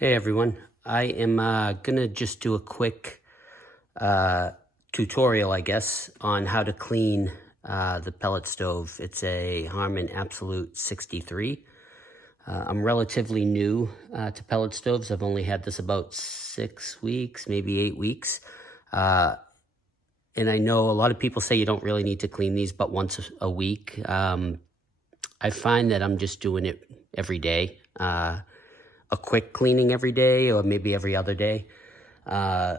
Hey everyone, I am gonna just do a quick tutorial, I guess, on how to clean the pellet stove. It's a Harmon Absolute 63. I'm relatively new to pellet stoves. I've only had this about 6 weeks, maybe 8 weeks. And I know a lot of people say you don't really need to clean these but once a week. I find that I'm just doing it every day. A quick cleaning every day or maybe every other day, and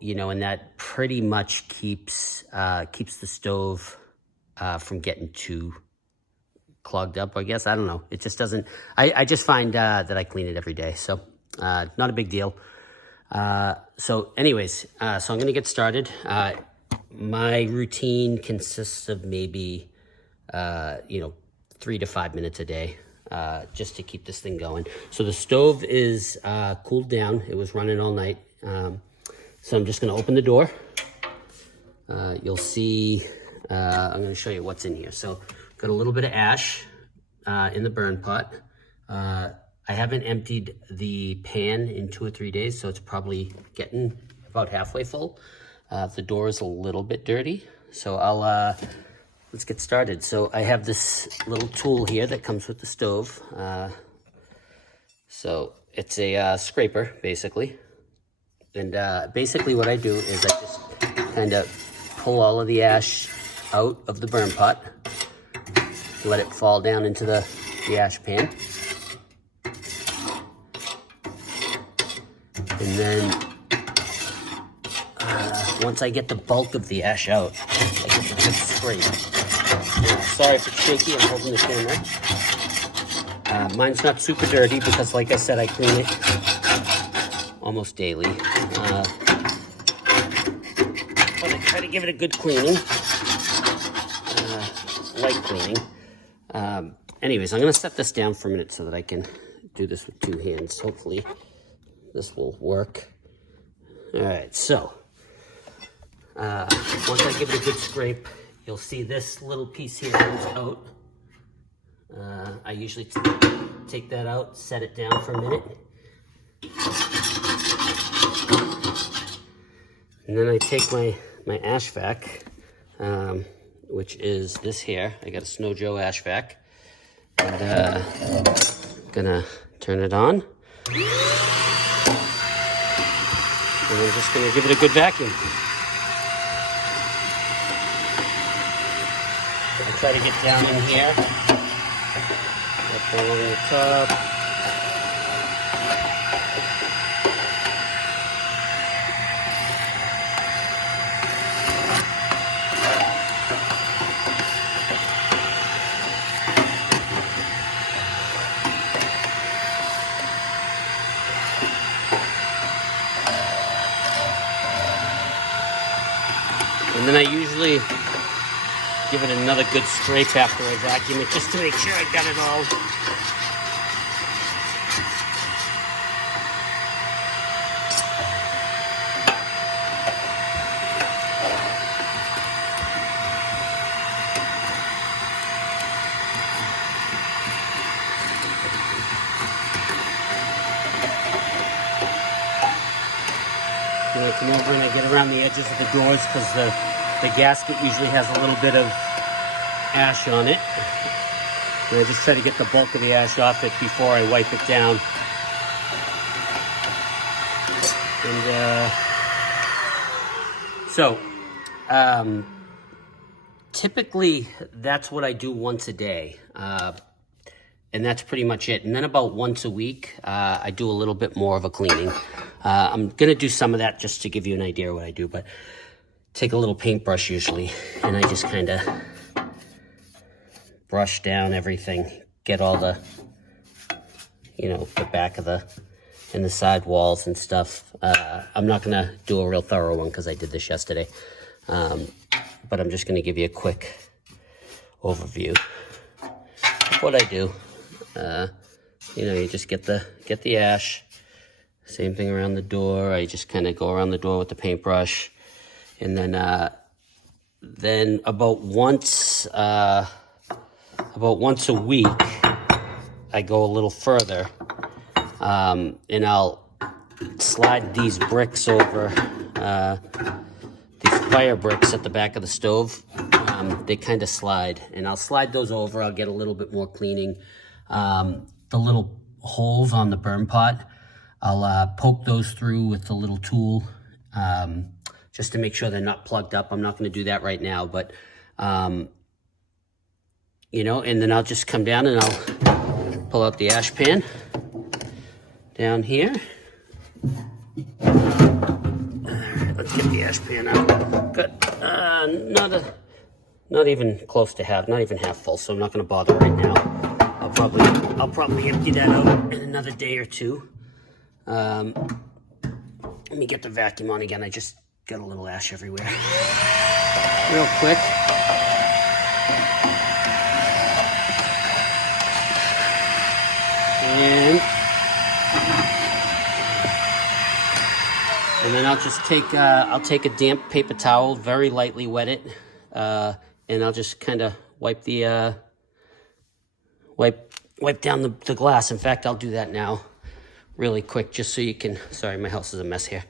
that pretty much keeps the stove from getting too clogged up, I guess. I don't know. It just doesn't, I just find that I clean it every day. So not a big deal. So anyways, so I'm going to get started. My routine consists of maybe, 3 to 5 minutes a day. Just to keep this thing going. So the stove is cooled down. It was running all night. So I'm just going to open the door. You'll see, I'm going to show you what's in here. So got a little bit of ash in the burn pot. I haven't emptied the pan in 2 or 3 days, so it's probably getting about halfway full. The door is a little bit dirty, so let's get started. So I have this little tool here that comes with the stove. So it's a scraper, basically. And basically what I do is I just kind of pull all of the ash out of the burn pot, let it fall down into the ash pan. And then once I get the bulk of the ash out, I give it a good scrape. Sorry if it's shaky, I'm holding the camera. Mine's not super dirty because, like I said, I clean it almost daily. But I try to give it a good cleaning, light cleaning. Anyways, I'm going to set this down for a minute so that I can do this with 2 hands. Hopefully this will work. All right, so once I give it a good scrape, you'll see this little piece here comes out. I usually take that out, set it down for a minute. And then I take my ash vac, which is this here. I got a Snow Joe ash vac. And I'm gonna turn it on. And I'm just gonna give it a good vacuum. I try to get down in here, up along the top. And then I usually give it another good scrape after I vacuum it, just to make sure I got it all. And I come over and I get around the edges of the doors because the gasket usually has a little bit of ash on it. And I just try to get the bulk of the ash off it before I wipe it down. And typically that's what I do once a day. And that's pretty much it. And then about once a week, I do a little bit more of a cleaning. I'm gonna do some of that just to give you an idea of what I do, but take a little paintbrush usually, and I just kind of brush down everything, get all the, the back of and the side walls and stuff. I'm not gonna do a real thorough one because I did this yesterday, but I'm just gonna give you a quick overview of what I do. You just get the ash. Same thing around the door. I just kind of go around the door with the paintbrush. And then about once a week, I go a little further And I'll slide these bricks over, these fire bricks at the back of the stove. They kind of slide, and I'll slide those over. I'll get a little bit more cleaning. The little holes on the burn pot, I'll poke those through with the little tool, just to make sure they're not plugged up. I'm not going to do that right now, but you know, and then I'll just come down and I'll pull out the ash pan down here. Let's get the ash pan out. Good. Not even close to half, not even half full, so I'm not going to bother right now. I'll probably empty that out in another day or two. Let me get the vacuum on again. I just got a little ash everywhere. Real quick. And then I'll just take a damp paper towel, very lightly wet it, and I'll just kind of wipe the wipe down the glass. In fact, I'll do that now, really quick, just so you can. Sorry, my house is a mess here.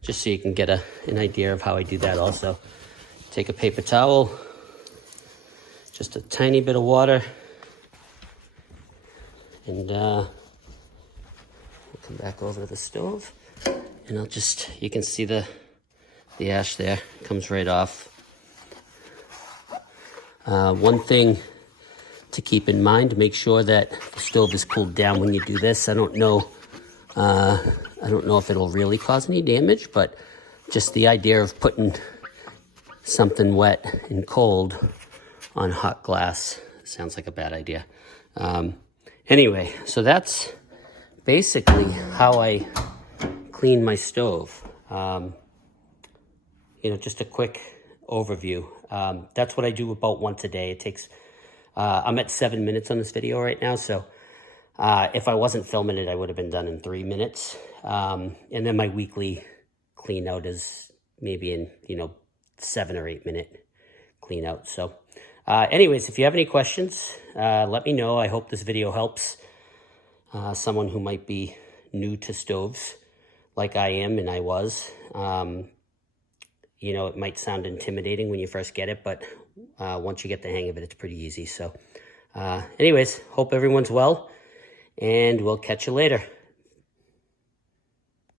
Just so you can get an idea of how I do that. Also, take a paper towel, just a tiny bit of water, and we'll come back over to the stove. And I'll just, you can see the ash there, comes right off. One thing to keep in mind, make sure that the stove is cooled down when you do this. I don't know if it'll really cause any damage, but just the idea of putting something wet and cold on hot glass sounds like a bad idea. Anyway, so that's basically how I clean my stove. You know, just a quick overview. That's what I do about once a day. It takes, I'm at 7 minutes on this video right now, so if I wasn't filming it, I would have been done in 3 minutes. And then my weekly clean out is maybe in, you know, 7 or 8 minute clean out. So anyways, if you have any questions, let me know. I hope this video helps someone who might be new to stoves like I am and I was. You know, it might sound intimidating when you first get it, but once you get the hang of it, it's pretty easy. So anyways, hope everyone's well, and we'll catch you later.